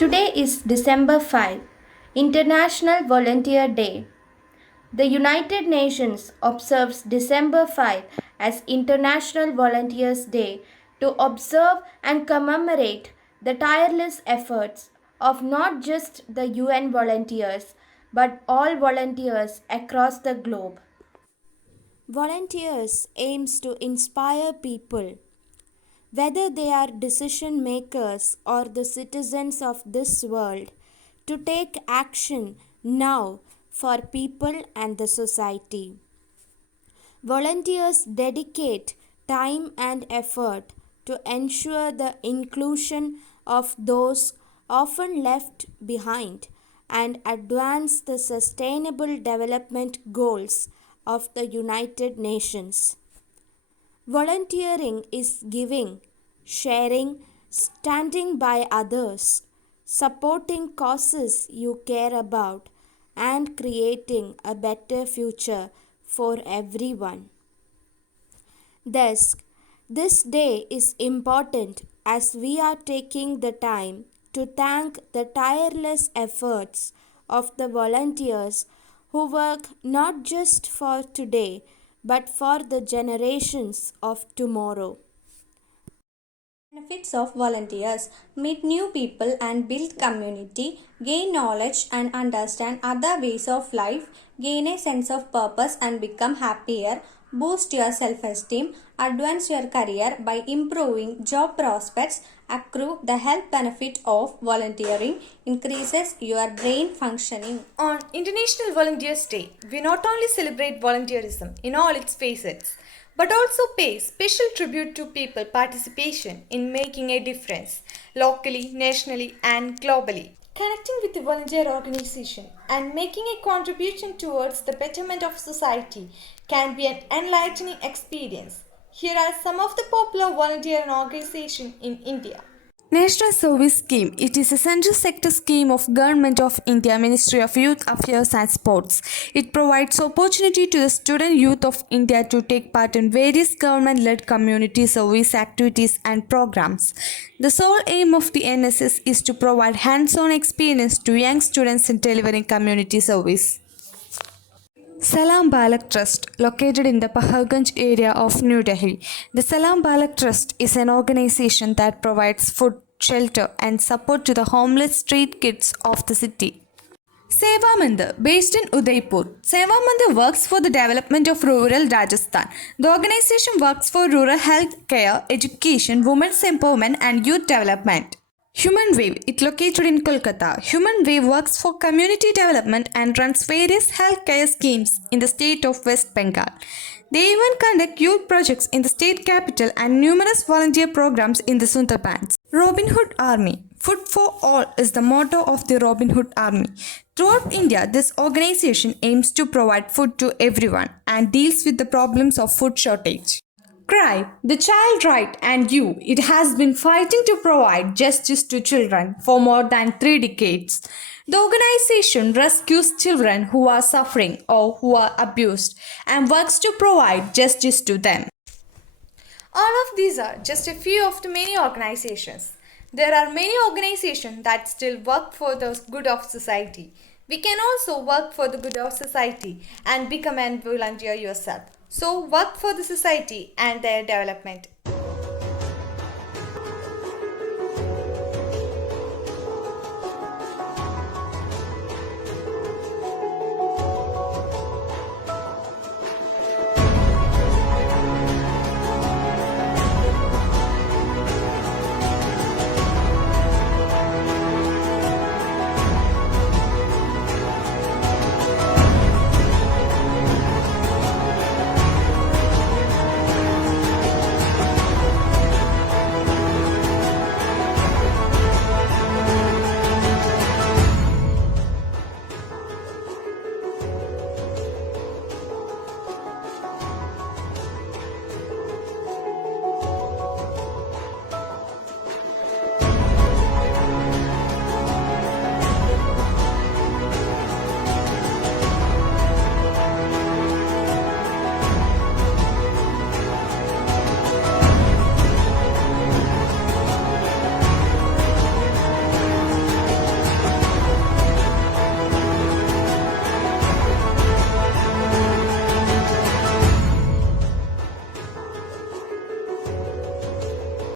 Today is December 5, International Volunteer Day. The United Nations observes December 5 as International Volunteers Day to observe and commemorate the tireless efforts of not just the UN volunteers but all volunteers across the globe. Volunteers aims to inspire people, whether they are decision makers or the citizens of this world, to take action now for people and the society. Volunteers dedicate time and effort to ensure the inclusion of those often left behind and advance the sustainable development goals of the United Nations. Volunteering is giving, sharing, standing by others, supporting causes you care about, and creating a better future for everyone. Thus, this day is important as we are taking the time to thank the tireless efforts of the volunteers who work not just for today but for the generations of tomorrow. Benefits of volunteers: meet new people and build community, gain knowledge and understand other ways of life, gain a sense of purpose and become happier, boost your self-esteem, advance your career by improving job prospects, accrue the health benefit of volunteering, increases your brain functioning. On International Volunteers Day, we not only celebrate volunteerism in all its facets, but also pay special tribute to people participation in making a difference locally, nationally, and globally. Connecting with a volunteer organization and making a contribution towards the betterment of society can be an enlightening experience. Here are some of the popular volunteer organizations in India. National Service Scheme. It is a central sector scheme of Government of India, Ministry of Youth Affairs and Sports. It provides opportunity to the student youth of India to take part in various government-led community service activities and programs. The sole aim of the NSS is to provide hands-on experience to young students in delivering community service. Salam Balak Trust, located in the Pahalganj area of New Delhi. The Salam Balak Trust is an organization that provides food, shelter, and support to the homeless street kids of the city. Seva Mandir, based in Udaipur. Seva Mandir works for the development of rural Rajasthan. The organization works for rural health care, education, women's empowerment, and youth development. Human Wave, it located in Kolkata. Human Wave works for community development and runs various healthcare schemes in the state of West Bengal. They even conduct youth projects in the state capital and numerous volunteer programs in the Sundarbans. Robin Hood Army. Food for all is the motto of the Robin Hood Army. Throughout India, this organization aims to provide food to everyone and deals with the problems of food shortage. CRY, the Child Right and You, it has been fighting to provide justice to children for more than 3 decades. The organization rescues children who are suffering or who are abused and works to provide justice to them. All of these are just a few of the many organizations. There are many organizations that still work for the good of society. We can also work for the good of society and become a volunteer yourself. So work for the society and their development.